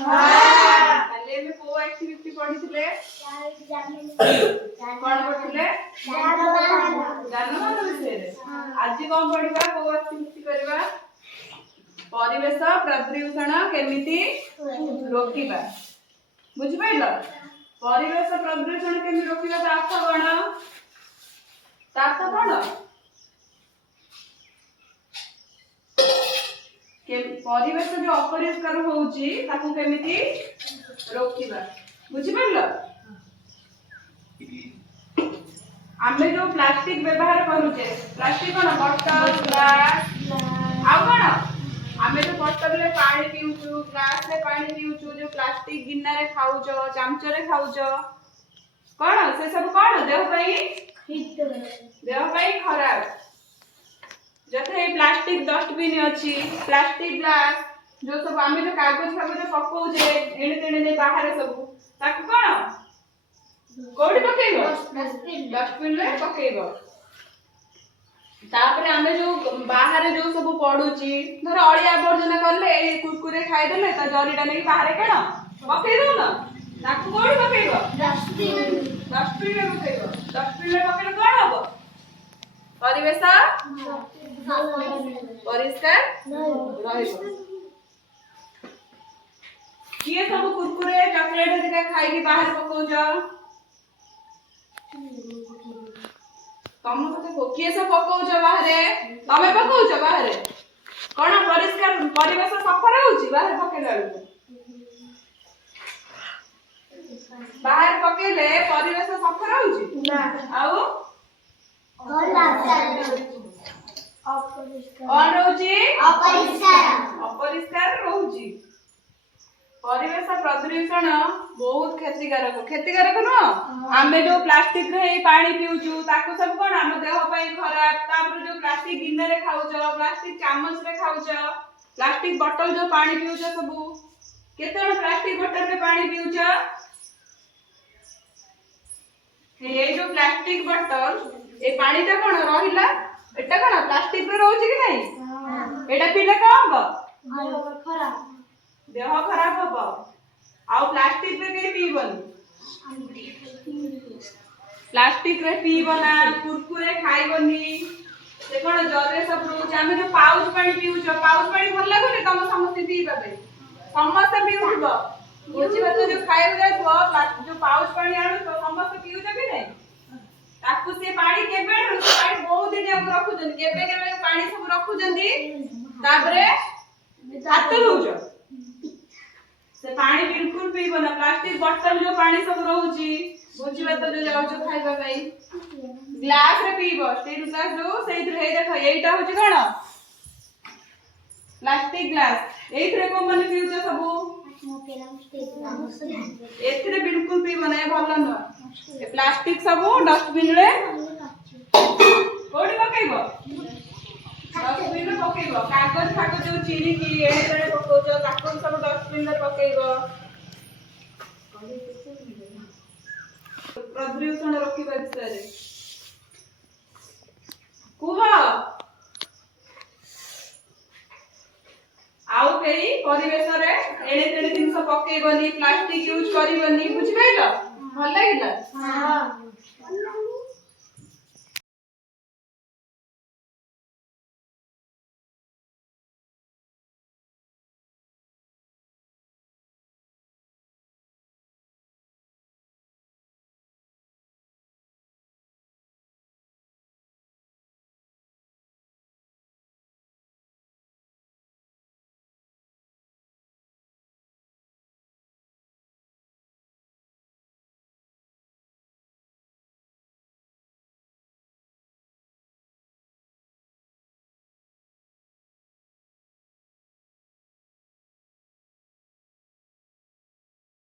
हां काले में को एक्टिविटी पढिथिले कोन पढिथिले जानवर विषय रे आज कोन पढिबा को एक्टिविटी करबा परिवेश प्रदूषण केमिति रोकिबा बुझि पाइलो परिवेश प्रदूषण केमिति रोकिबा ता अर्थ कोन के परिवेश जो अपरिष्कार होउची ताकू केमिति रोकिबा बुझि पाइलो आमे जो प्लास्टिक व्यवहार करूचे प्लास्टिक कोन बोतल ग्लास आ कोन आमे जो बोतल रे पानी पीउछु ग्लास रे पानी पीउछु जो प्लास्टिक गिन्ना रे खाउचो चमच रे खाउचो कोन से सब कोन देह पई खराब जथे प्लास्टिक डस्टबिन अछि प्लास्टिक ग्लास जो सब आमे जो कागज पकाउचे एने तेने बाहर सब ताकू कोन कोडी पकेइबो डस्टबिन रे पकेइबो तापरे आमे जो बाहर जो सब पडुची धर अळिया आवर्जन करले ए कुरकुरे खाइ देले त जरीटा नै बाहर केन पकेइ दउ न ताकू कोडी पकेइबो डस्टबिन रे पकेइबो डस्टबिन रे पकेइले कोन हबो परिवेश परिष्कार रहिबो किए सब कुरकुरे चॉकलेट दिका खाइ के बाहर पकाउछ तम कते किए सब पकाउछ बाहर तमे पकाउछ बाहर कोन परिष्कार परिवेश सफा रहउची बाहर पकेला बाहर पकेले परिवेश सफा रहउची ना आउ अपरिष्कार रहउची परिवेश प्रदूषण बहुत क्षतिकारक न आमे जो प्लास्टिक रे पानी पीउछु ताको सब कोन हम देह पई खराब तापर जो प्लास्टिक गिन्ना रे खाउछ प्लास्टिक चामच रे खाउछ प्लास्टिक बोतल जो पानी पीउछ सब केते प्लास्टिक बोतल रे पानी पीउछ ये जो प्लास्टिक बोतल ए पानी ता कोन रहिला एटा कोन प्लास्टिक रे रहउची कि नै एटा पीले का होबो खराब देह खराब होबो आउ प्लास्टिक रे के पीबन प्लास्टिक रे पीबना कुरकुरे खाइबनी से कोन जरे सब रोज आमे जो पाउच पानी पीउछो पाउच पानी भल लागोनी तम समस्त पीबाबे समस्त पीउछबो बुझी बात जो खाइब जाइबो जो पाउच पानी आनु तो समस्त पीउछ कि नै ताकू से पानी केबे पानी बहुत दिन हम रखु जन केबे केबे पानी सब रखु जंदी ताबरे हाथ होउछ से पानी बिल्कुल पीबो ना प्लास्टिक बोतल जो पानी सब रहउची बुझी बात जो जाउछ खाइबा पई ग्लास रे पीबो स्टील ग्लास जो सेइ रे देखो एइटा होची कोन प्लास्टिक ग्लास एइथरे को माने पीउछ सब एथरे बिल्कुल पीबो ना भलो न ए प्लास्टिक सब डस्टबिन रे कोडी पकेइबो डस्टबिन रे पकेइबो कागज जो चिरी की एने पकोच ताको सब डस्टबिन रे पकेइबो प्रदूषण रोकिबा विषय रे कुह आउ केई परिवेश रे एने तेने जिंस पकेइबनी प्लास्टिक यूज करिबनी बुझि पाइलो भल लागिला हां